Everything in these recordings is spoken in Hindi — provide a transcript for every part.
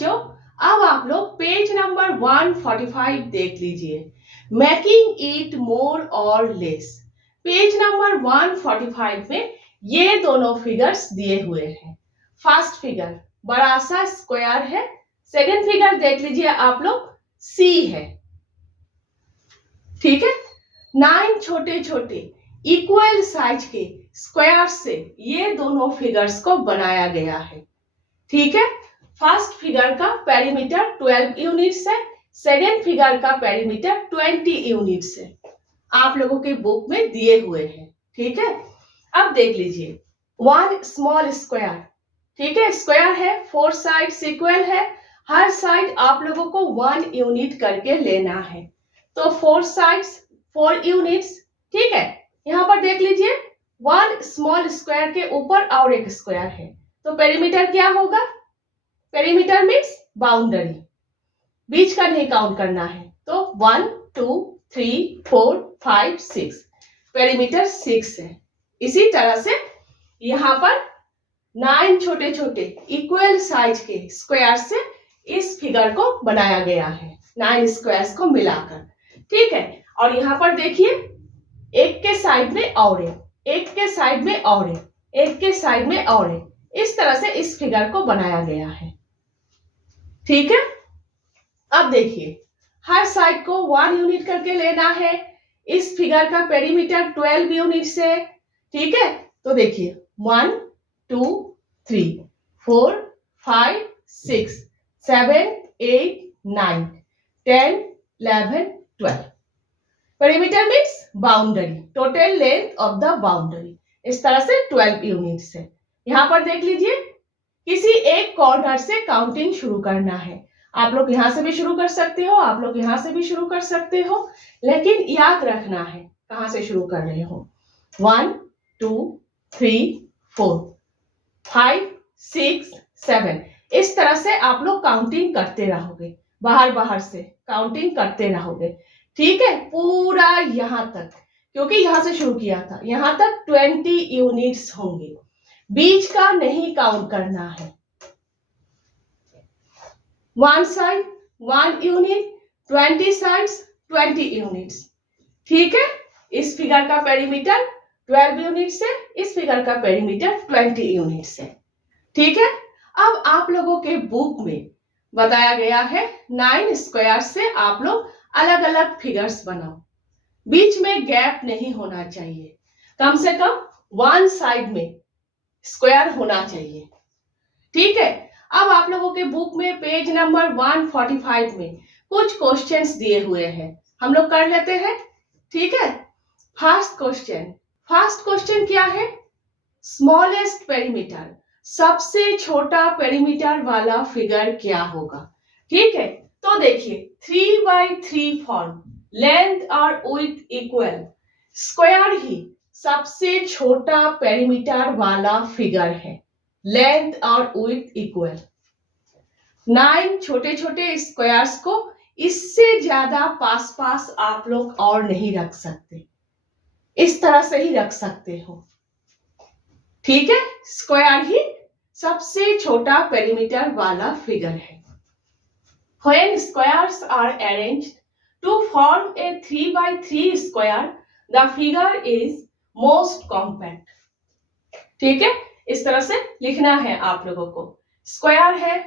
बच्चों, अब आप लोग पेज नंबर 145 देख लीजिए, मेकिंग इट मोर और लेस। पेज नंबर 145 में ये दोनों फिगर्स दिए हुए हैं। फर्स्ट फिगर बड़ा सा स्क्वायर है, सेकंड फिगर देख लीजिए आप लोग, सी है। ठीक है, 9 छोटे छोटे इक्वल साइज के स्क्वायर से ये दोनों फिगर्स को बनाया गया है। ठीक है, फर्स्ट फिगर का पेरीमीटर 12 यूनिट्स है, सेकेंड फिगर का पेरीमीटर 20 यूनिट्स है। आप लोगों के बुक में दिए हुए हैं। ठीक है, अब देख लीजिए, वन स्मॉल स्क्वायर। ठीक है, स्क्वायर है, 4 साइड्स इक्वल है, हर साइड आप लोगों को 1 यूनिट करके लेना है। तो 4 साइड्स 4 यूनिट्स। ठीक है, यहाँ पर देख लीजिए, वन स्मॉल स्क्वायर के ऊपर और एक स्क्वायर है, तो पेरीमीटर क्या होगा? पेरीमीटर मीन्स बाउंड्री, बीच का नहीं काउंट करना है। तो 1 2 3 4 5 6, पेरीमीटर 6 है। इसी तरह से यहाँ पर 9 छोटे छोटे इक्वल साइज के स्क्वायर से इस फिगर को बनाया गया है, 9 स्क्वायर्स को मिलाकर। ठीक है, और यहाँ पर देखिए, एक के साइड में और एक के साइड में और एक के साइड में और इस तरह से इस फिगर को बनाया गया है। ठीक है, अब देखिए, हर साइड को 1 यूनिट करके लेना है। इस फिगर का पेरीमीटर 12 यूनिट से। ठीक है, तो देखिए 1 2 3 4 5 6 7 8 9 10 11 12, perimeter means boundary, total length of the boundary. इस तरह से 12 यूनिट्स है। यहाँ पर देख लीजिए, किसी एक कॉर्नर से काउंटिंग शुरू करना है। आप लोग यहाँ से भी शुरू कर सकते हो, आप लोग यहाँ से भी शुरू कर सकते हो, लेकिन याद रखना है कहाँ से शुरू कर रहे हो। 1 2 3 4 5 6 7, इस तरह से आप लोग काउंटिंग करते रहोगे, बाहर बाहर से काउंटिंग करते रहोगे। ठीक है, पूरा यहाँ तक, क्योंकि यहाँ से शुरू किया था, यहाँ तक 20 यूनिट्स होंगे, बीच का नहीं काउंट करना है। 1 साइड 1 यूनिट, 20 साइड्स 20 यूनिट्स। ठीक है, इस फिगर का पेरीमीटर 12 यूनिट्स है, इस फिगर का पेरीमीटर 20 यूनिट्स है। ठीक है, अब आप लोगों के बुक में बताया गया है 9 स्क्वायर से आप लोग अलग अलग फिगर्स बनाओ, बीच में गैप नहीं होना चाहिए, कम से कम 1 साइड में स्क्वायर होना चाहिए। ठीक है, अब आप लोगों के बुक में पेज नंबर 145 में कुछ क्वेश्चंस दिए हुए हैं, हम लोग कर लेते हैं। ठीक है, फर्स्ट क्वेश्चन क्या है? स्मॉलेस्ट पेरीमीटर, सबसे छोटा पेरीमीटर वाला फिगर क्या होगा? ठीक है, तो देखिए 3x3 फॉर्म, लेंथ और विड्थ इक्वल, स्क्वायर ही सबसे छोटा पेरीमीटर वाला फिगर है, लेंथ और विड्थ इक्वल। 9 छोटे छोटे स्क्वायर्स को इससे ज्यादा पास पास आप लोग और नहीं रख सकते, इस तरह से ही रख सकते हो। ठीक है, स्क्वायर ही सबसे छोटा पेरीमीटर वाला फिगर है। When squares are arranged to form a 3x3 square, the figure is most compact. ठीक है, इस तरह से लिखना है आप लोगों को। स्क्वायर है,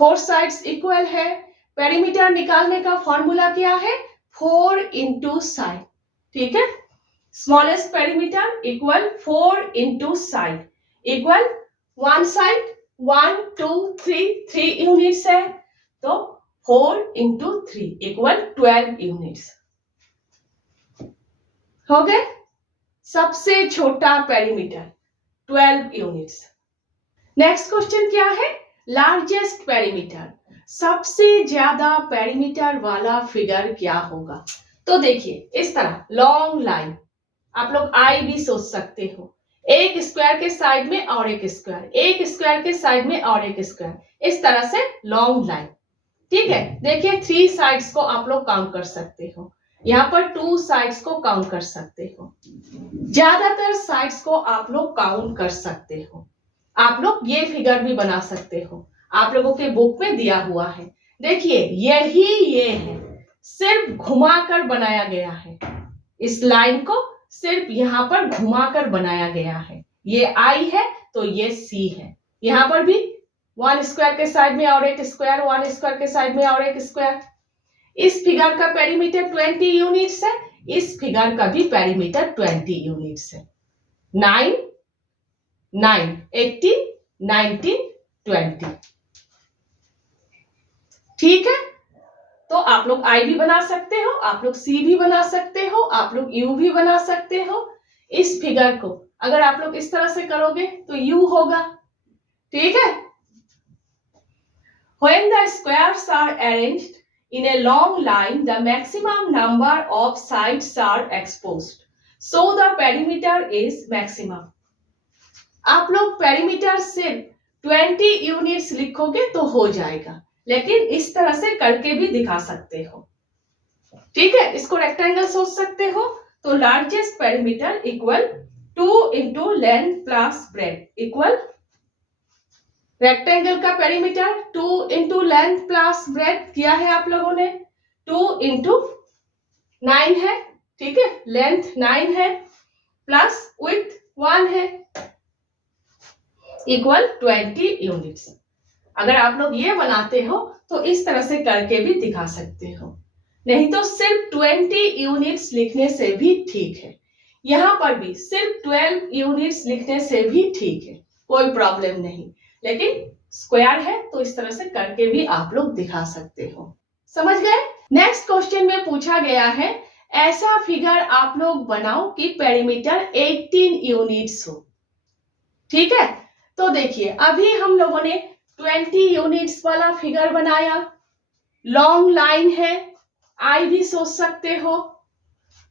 4 साइड्स इक्वल है, पेरीमीटर निकालने का फॉर्मूला क्या है? 4 इंटू साइड। ठीक है, smallest perimeter equal 4 into side equal 1 side 1 2 3 units है, तो 4 इंटू 3 इक्वल 12 यूनिट्स हो गए। सबसे छोटा पेरीमीटर 12 यूनिट्स। नेक्स्ट क्वेश्चन क्या है? लार्जेस्ट पेरीमीटर, सबसे ज्यादा पेरीमीटर वाला फिगर क्या होगा? तो देखिए, इस तरह लॉन्ग लाइन, आप लोग आई भी सोच सकते हो, एक स्क्वायर के साइड में और एक स्क्वायर, एक स्क्वायर के साइड में और एक स्क्वायर, इस तरह से लॉन्ग लाइन। ठीक है, देखिए 3 साइड्स को आप लोग काउंट कर सकते हो, यहाँ पर 2 साइड्स को काउंट कर सकते हो, ज्यादातर साइड्स को आप लोग काउंट कर सकते हो। आप लोग ये फिगर भी बना सकते हो, आप लोगों के बुक में दिया हुआ है। देखिए यही ये है, सिर्फ घुमाकर बनाया गया है। इस लाइन को सिर्फ यहाँ पर घुमाकर बनाया गया है। ये I है तो ये C है। यहाँ पर भी 1 स्क्वायर के साइड में और एक स्क्वायर, 1 स्क्वायर के साइड में और एक स्क्वायर। इस फिगर का पेरीमीटर 20 यूनिट्स है, इस फिगर का भी पेरीमीटर 20 यूनिट्स है। 9, 9, 18, 19, 20। ठीक है, तो आप लोग I भी बना सकते हो, आप लोग C भी बना सकते हो, आप लोग U भी बना सकते हो। इस फिगर को अगर आप लोग इस तरह से करोगे तो U होगा। ठीक है, when the squares are arranged in a long line, the maximum number of sides are exposed, so the perimeter is maximum। आप लोग पेरीमीटर सिर्फ 20 यूनिट्स लिखोगे तो हो जाएगा, लेकिन इस तरह से करके भी दिखा सकते हो। ठीक है, इसको रेक्टेंगल सोच सकते हो, तो largest perimeter equal 2 into length plus breadth equal rectangle का perimeter 2 into length plus breadth किया है आप लोगों ने, 2 इंटू 9 है। ठीक है, लेंथ 9 है प्लस विड्थ 1 है इक्वल 20 यूनिट्स। अगर आप लोग ये बनाते हो तो इस तरह से करके भी दिखा सकते हो, नहीं तो सिर्फ 20 यूनिट्स लिखने से भी ठीक है। यहाँ पर भी सिर्फ 12 यूनिट्स लिखने से भी ठीक है, कोई प्रॉब्लम नहीं, लेकिन स्क्वायर है तो इस तरह से करके भी आप लोग दिखा सकते हो। समझ गए? नेक्स्ट क्वेश्चन में पूछा गया है, ऐसा फिगर आप लोग बनाओ कि पेरीमीटर 18 यूनिट्स हो। ठीक है, तो देखिए अभी हम लोगों ने 20 यूनिट्स वाला फिगर बनाया, लॉन्ग लाइन है, I भी सोच सकते हो,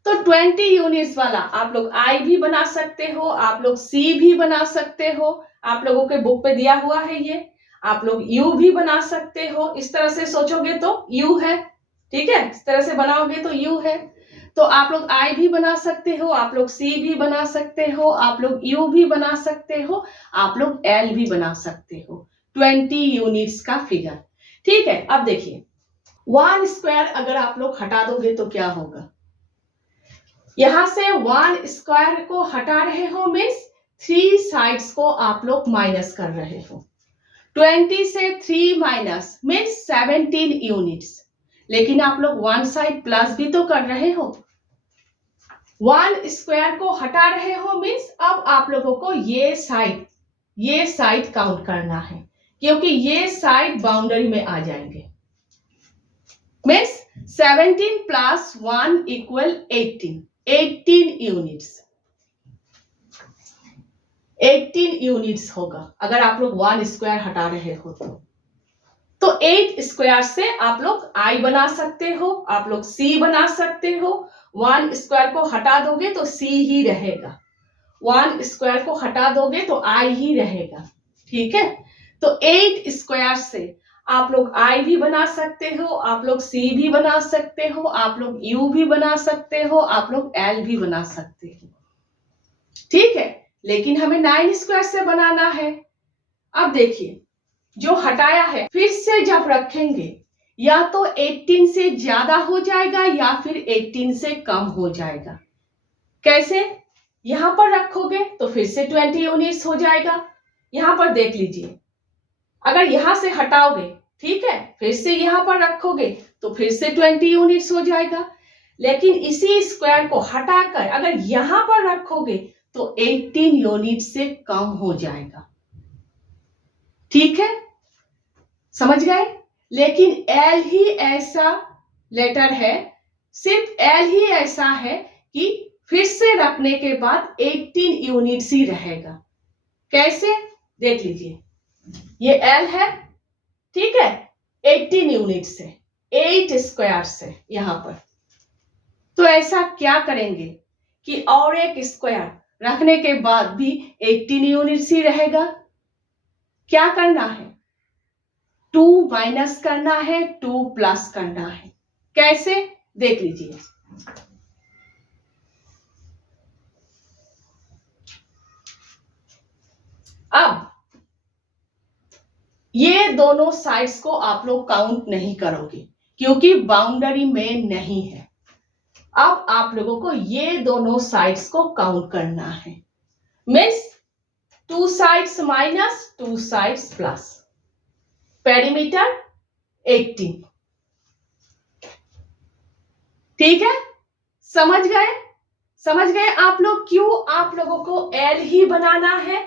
तो 20 यूनिट्स वाला आप लोग I भी बना सकते हो, आप लोग C भी बना सकते हो, आप लोगों के बुक पे दिया हुआ है ये, आप लोग U भी बना सकते हो। इस तरह से सोचोगे तो U है। ठीक है, इस तरह से बनाओगे तो U है, तो आप लोग I भी बना सकते हो, आप लोग C भी बना सकते हो, आप लोग U भी बना सकते हो, आप लोग L भी बना सकते हो। 20 यूनिट्स का फिगर। ठीक है, अब देखिए 1 स्क्वायर अगर आप लोग हटा दोगे तो क्या होगा, यहां से 1 स्क्वायर को हटा रहे हो मीन्स 3 साइड्स को आप लोग माइनस कर रहे हो। 20 से 3 माइनस मीन्स 17 यूनिट्स, लेकिन आप लोग 1 साइड प्लस भी तो कर रहे हो। 1 स्क्वायर को हटा रहे हो मीन्स अब आप लोगों को ये साइड काउंट करना है, क्योंकि ये साइड बाउंड्री में आ जाएंगे। Means 17 plus 1 equal 18 units. 18 units होगा अगर आप लोग 1 स्क्वायर हटा रहे हो तो 8 स्क्वायर से आप लोग I बना सकते हो, आप लोग C बना सकते हो। 1 स्क्वायर को हटा दोगे तो C ही रहेगा, 1 स्क्वायर को हटा दोगे तो I ही रहेगा। ठीक है, तो 8 स्क्वायर से आप लोग I भी बना सकते हो, आप लोग C भी बना सकते हो, आप लोग U भी बना सकते हो, आप लोग L भी बना सकते हो। ठीक है, लेकिन हमें 9 स्क्वायर से बनाना है। अब देखिए जो हटाया है फिर से जब रखेंगे या तो 18 से ज्यादा हो जाएगा या फिर 18 से कम हो जाएगा। कैसे? यहां पर रखोगे तो फिर से 20 यूनिट्स हो जाएगा। यहां पर देख लीजिए, अगर यहां से हटाओगे, ठीक है, फिर से यहां पर रखोगे तो फिर से 20 यूनिट्स हो जाएगा, लेकिन इसी स्क्वायर को हटाकर अगर यहां पर रखोगे तो 18 यूनिट से कम हो जाएगा। ठीक है, समझ गए? लेकिन L ही ऐसा लेटर है, सिर्फ L ही ऐसा है कि फिर से रखने के बाद 18 यूनिट्स ही रहेगा। कैसे? देख लीजिए, ये L है, ठीक है, 18 यूनिट से, 8 स्क्वायर से यहां पर, तो ऐसा क्या करेंगे कि और एक स्क्वायर रखने के बाद भी 18 यूनिट्स ही रहेगा। क्या करना है? 2 माइनस करना है, 2 प्लस करना है। कैसे? देख लीजिए, अब ये दोनों साइड्स को आप लोग काउंट नहीं करोगे क्योंकि बाउंड्री में नहीं है। अब आप लोगों को ये दोनों साइड्स को काउंट करना है। Means 2 sides minus 2 sides plus, perimeter 18। ठीक है, समझ गए आप लोग क्यों आप लोगों को एल ही बनाना है?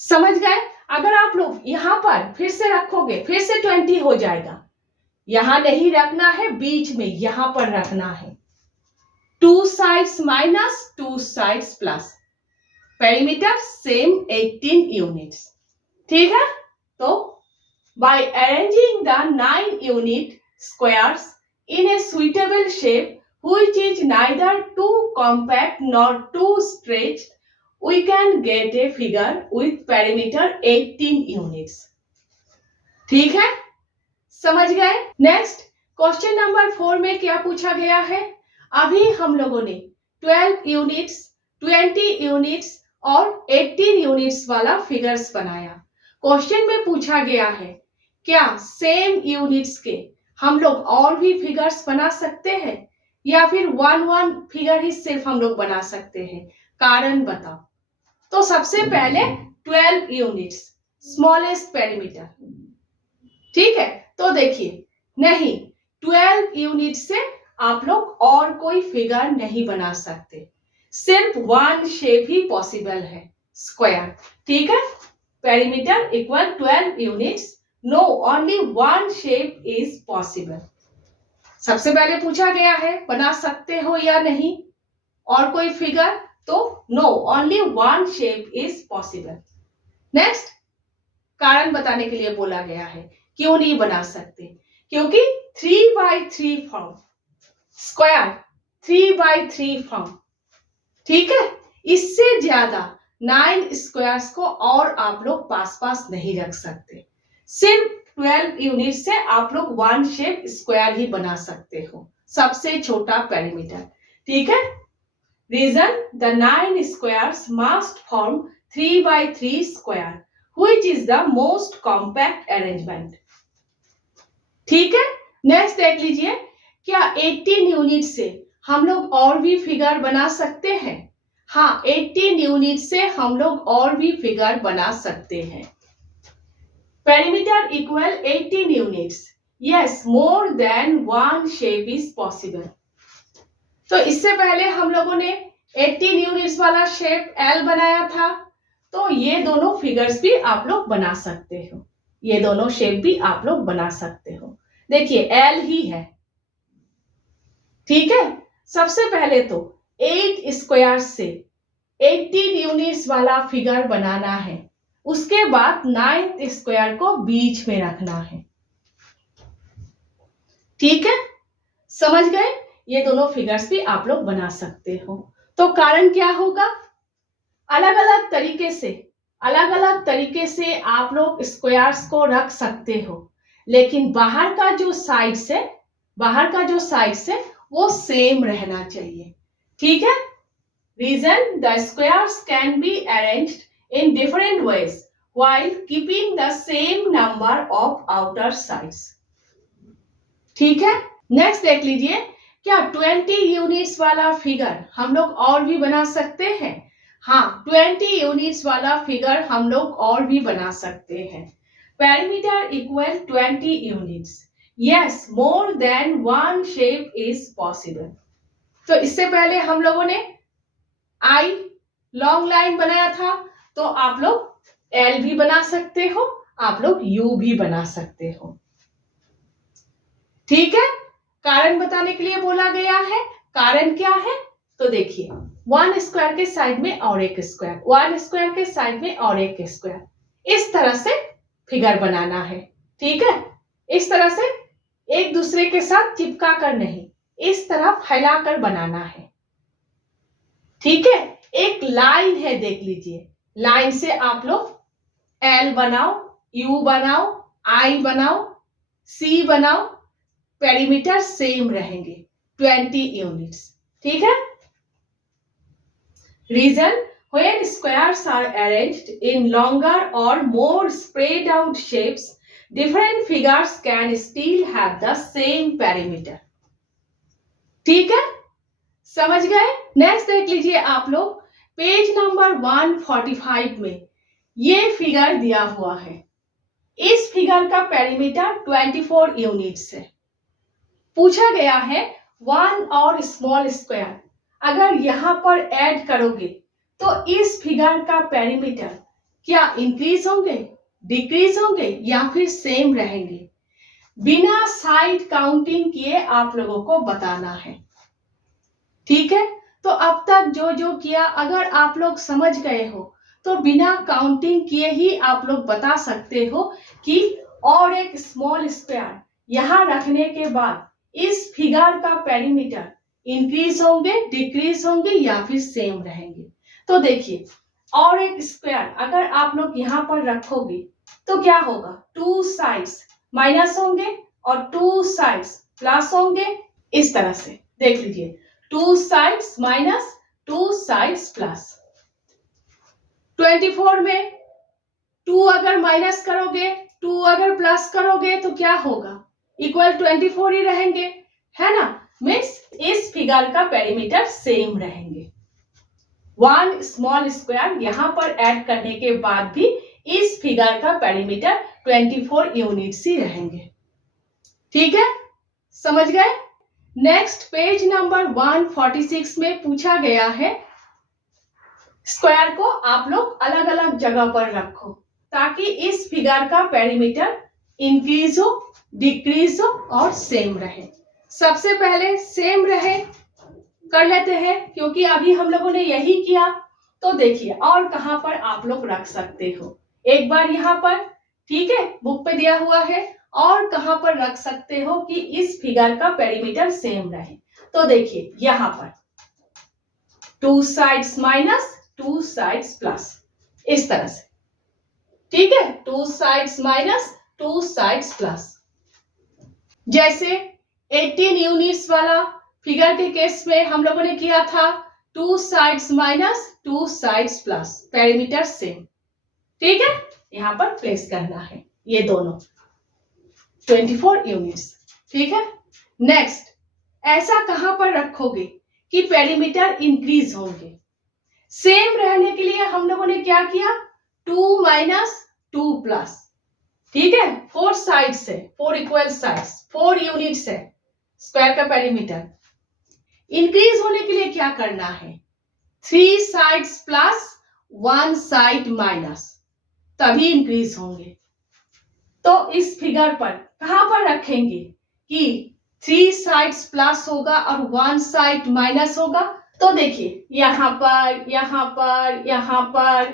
समझ गए? अगर आप लोग यहां पर फिर से रखोगे फिर से 20 हो जाएगा। यहां नहीं रखना है, बीच में यहां पर रखना है। 2 sides minus 2 sides plus, perimeter same 18 units. ठीक है, तो by arranging the 9 unit squares in a suitable shape which is neither too compact nor too stretched, we can get a figure with perimeter 18 units. ठीक है, समझ गए? नेक्स्ट क्वेश्चन नंबर 4 में क्या पूछा गया है? अभी हम लोगों ने 12 यूनिट्स, 20 यूनिट्स और 18 यूनिट्स वाला फिगर्स बनाया। क्वेश्चन में पूछा गया है क्या सेम यूनिट्स के हम लोग और भी फिगर्स बना सकते हैं या फिर 1 फिगर ही सिर्फ हम लोग बना सकते हैं? कारण बताओ। तो सबसे पहले 12 यूनिट्स, स्मॉलेस्ट पेरीमीटर। ठीक है, तो देखिए नहीं, 12 यूनिट से आप लोग और कोई फिगर नहीं बना सकते, सिर्फ 1 शेप ही पॉसिबल है, स्क्वायर। ठीक है, perimeter equal 12 units, no only 1 shape is possible. सबसे पहले पूछा गया है बना सकते हो या नहीं और कोई फिगर, तो no only 1 shape is possible. Next, कारण बताने के लिए बोला गया है क्यों नहीं बना सकते, क्योंकि 3x3 form, square 3x3 form. ठीक है, इससे ज्यादा 9 स्क्वायर्स को और आप लोग पास नहीं रख सकते। सिर्फ 12 यूनिट से आप लोग 1 शेप स्क्वायर ही बना सकते हो, सबसे छोटा पेरीमीटर। ठीक है, reason the 9 squares must form 3x3 square which is the most compact arrangement। ठीक है, नेक्स्ट देख लीजिए, क्या 18 यूनिट से हम लोग और भी फिगर बना सकते हैं? हाँ, 18 यूनिट से हम लोग और भी फिगर बना सकते हैं। Perimeter equal 18 units, yes, more than 1 shape is possible. तो इससे पहले हम लोगों ने 18 यूनिट्स वाला शेप एल बनाया था, तो ये दोनों फिगर्स भी आप लोग बना सकते हो, ये दोनों शेप भी आप लोग बना सकते हो। देखिए एल ही है। ठीक है, सबसे पहले तो 8 स्क्वायर से 18 यूनिट्स वाला फिगर बनाना है, उसके बाद 9 स्क्वायर को बीच में रखना है। ठीक है, समझ गए? ये दोनों फिगर्स भी आप लोग बना सकते हो। तो कारण क्या होगा? अलग अलग तरीके से आप लोग स्क्वायर्स को रख सकते हो, लेकिन बाहर का जो साइड्स है वो सेम रहना चाहिए। ठीक है, reason the squares can be arranged in different ways while keeping the same number of outer sides। ठीक है, नेक्स्ट देख लीजिए, क्या 20 यूनिट्स वाला फिगर हम लोग और भी बना सकते हैं? हाँ, 20 यूनिट्स वाला फिगर हम लोग और भी बना सकते हैं। Perimeter equal 20 units, yes, more than 1 shape is possible. तो इससे पहले हम लोगों ने आई लॉन्ग लाइन बनाया था, तो आप लोग एल भी बना सकते हो, आप लोग यू भी बना सकते हो। ठीक है, कारण बताने के लिए बोला गया है। कारण क्या है? तो देखिए 1 स्क्वायर के साइड में और एक स्क्वायर, 1 स्क्वायर के साइड में और एक स्क्वायर, इस तरह से फिगर बनाना है। ठीक है, इस तरह से एक दूसरे के साथ चिपका कर नहीं, इस तरह फैलाकर बनाना है। ठीक है, एक लाइन है, देख लीजिए, लाइन से आप लोग एल बनाओ, यू बनाओ, आई बनाओ, सी बनाओ, पेरीमीटर सेम रहेंगे 20 यूनिट्स। ठीक है, reason When squares are arranged in longer or more spread out shapes, different figures can still have the same perimeter. ठीक है, समझ गए? नेक्स्ट देख लीजिए आप लोग, पेज नंबर 145 में ये फिगर दिया हुआ है। इस फिगर का पेरीमीटर 24 यूनिट्स है। पूछा गया है वन और स्मॉल स्क्वायर अगर यहां पर ऐड करोगे तो इस फिगर का पेरीमीटर क्या इंक्रीज होंगे, डिक्रीज होंगे या फिर सेम रहेंगे? बिना साइड काउंटिंग किए आप लोगों को बताना है। ठीक है, तो अब तक जो जो किया अगर आप लोग समझ गए हो तो बिना काउंटिंग किए ही आप लोग बता सकते हो कि और एक स्मॉल स्क्वायर यहां रखने के बाद इस फिगर का पेरीमीटर इंक्रीज होंगे, डिक्रीज होंगे या फिर सेम रहेंगे। तो देखिए, और एक स्क्वायर अगर आप लोग यहां पर रखोगे तो क्या होगा, टू साइड्स माइनस होंगे और टू साइड्स प्लस होंगे। इस तरह से देख लीजिए, two sides minus, two sides plus. 24 में 2 अगर माइनस करोगे, 2 अगर प्लस करोगे तो क्या होगा, इक्वल 24 ही रहेंगे, है ना? मीन्स इस फिगर का पेरीमीटर सेम रहेंगे। वन स्मॉल स्क्वायर यहां पर ऐड करने के बाद भी इस फिगर का पेरीमीटर 24 यूनिट्स ही रहेंगे। ठीक है, समझ गए? नेक्स्ट पेज नंबर 146 में पूछा गया है स्क्वायर को आप लोग अलग अलग जगह पर रखो ताकि इस फिगर का पेरीमीटर इंक्रीज हो, डिक्रीज हो और सेम रहे। सबसे पहले सेम रहे कर लेते हैं क्योंकि अभी हम लोगों ने यही किया। तो देखिए और कहां पर आप लोग रख सकते हो, एक बार यहां पर, ठीक है, बुक पे दिया हुआ है, और कहां पर रख सकते हो कि इस फिगर का पेरीमीटर सेम रहे। तो देखिए यहां पर two sides minus, two sides plus, इस तरह से, ठीक है, two sides minus, two sides plus. जैसे 18 यूनिट्स वाला फिगर के केस में हम लोगों ने किया था, two sides minus, two sides plus, perimeter same. ठीक है, यहां पर प्लेस करना है ये दोनों 24 यूनिट्स। ठीक है, नेक्स्ट ऐसा कहां पर रखोगे कि पेरीमीटर इंक्रीज होंगे? सेम रहने के लिए हम लोगों ने क्या किया, 2 माइनस 2 प्लस। ठीक है, 4 साइड्स है, 4 इक्वल साइड्स, 4 यूनिट्स है स्क्वायर का पेरीमीटर। इंक्रीज होने के लिए क्या करना है, 3 साइड्स प्लस 1 साइड माइनस, तभी इंक्रीज होंगे। तो इस फिगर पर कहां पर रखेंगे कि 3 साइड्स प्लस होगा और 1 साइड माइनस होगा? तो देखिए यहां पर, यहां पर, यहां पर,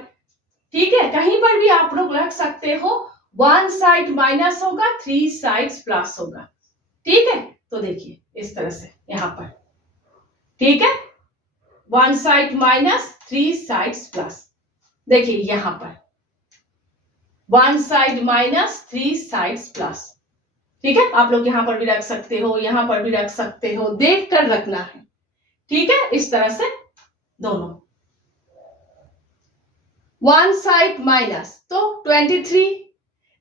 ठीक है, कहीं पर भी आप लोग रख सकते हो। 1 साइड माइनस होगा, 3 साइड्स प्लस होगा। ठीक है, तो देखिए इस तरह से यहां पर, ठीक है, 1 साइड माइनस, 3 साइड्स प्लस। देखिए यहां पर 1 साइड माइनस, 3 साइड्स प्लस। ठीक है, आप लोग यहां पर भी रख सकते हो, यहां पर भी रख सकते हो, देख कर रखना है। ठीक है, इस तरह से दोनों। 1 साइड माइनस तो 23,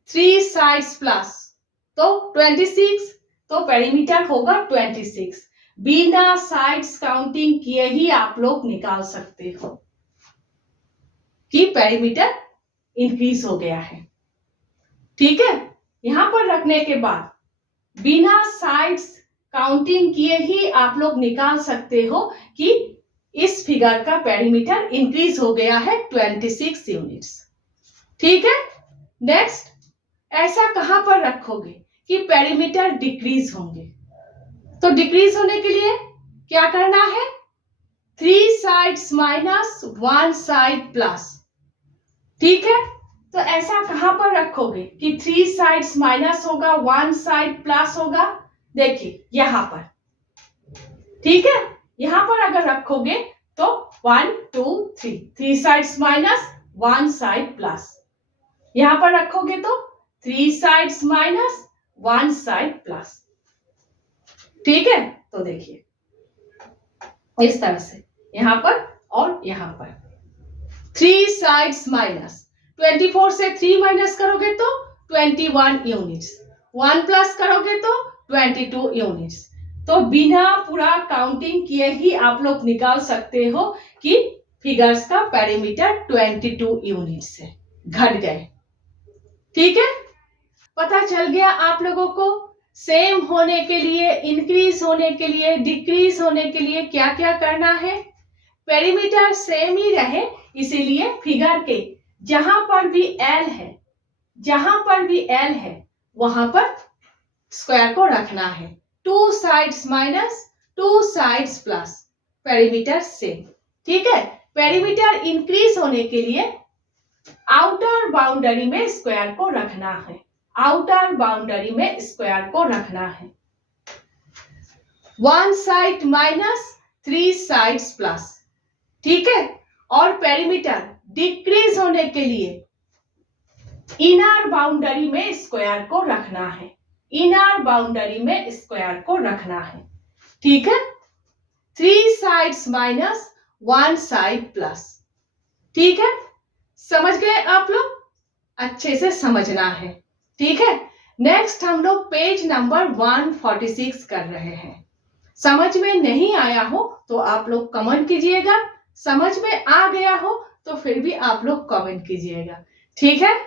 3 साइड्स प्लस तो 26, तो पेरीमीटर होगा 26। बिना साइड्स काउंटिंग किए ही आप लोग निकाल सकते हो कि पेरीमीटर इंक्रीज हो गया है। ठीक है, यहां पर रखने के बाद बिना साइड्स काउंटिंग किए ही आप लोग निकाल सकते हो कि इस फिगर का पेरीमीटर इंक्रीज हो गया है 26 यूनिट्स। ठीक है, नेक्स्ट ऐसा कहां पर रखोगे कि पेरीमीटर डिक्रीज होंगे? तो डिक्रीज होने के लिए क्या करना है, 3 साइड्स माइनस 1 साइड प्लस। ठीक है, तो ऐसा कहां पर रखोगे कि 3 साइड्स माइनस होगा, 1 साइड प्लस होगा? देखिए यहां पर, ठीक है, यहां पर अगर रखोगे तो 1 2 3, 3 साइड्स माइनस, 1 साइड प्लस। यहां पर रखोगे तो 3 साइड्स माइनस, 1 साइड प्लस। ठीक है, तो देखिए इस तरह से यहां पर और यहां पर। 3 साइड्स माइनस, 24 से 3 माइनस करोगे तो 21 यूनिट्स, 1 प्लस करोगे तो 22 यूनिट्स। तो बिना पूरा काउंटिंग किए ही आप लोग निकाल सकते हो कि फिगर्स का पेरीमीटर 22 यूनिट से घट गए। ठीक है, पता चल गया आप लोगों को सेम होने के लिए, इंक्रीज होने के लिए, डिक्रीज होने के लिए क्या क्या करना है। पेरीमीटर सेम ही रहे, इसीलिए फिगर के जहां पर भी एल है, जहां पर भी एल है वहां पर स्क्वायर को रखना है। 2 sides minus, 2 sides plus, perimeter same. ठीक है, पेरीमीटर इंक्रीज होने के लिए आउटर बाउंड्री में स्क्वायर को रखना है, आउटर बाउंड्री में स्क्वायर को रखना है। 1 साइड माइनस, 3 साइड्स प्लस। ठीक है, और पेरीमीटर डिक्रीज होने के लिए इनर बाउंड्री में स्क्वायर को रखना है, इनर बाउंड्री में स्क्वायर को रखना है। ठीक है, 3 साइड्स माइनस, 1 साइड प्लस। ठीक है, समझ गए आप लोग? अच्छे से समझना है। ठीक है, नेक्स्ट हम लोग पेज नंबर 146 कर रहे हैं। समझ में नहीं आया हो तो आप लोग कमेंट कीजिएगा, समझ में आ गया हो तो फिर भी आप लोग कमेंट कीजिएगा। ठीक है।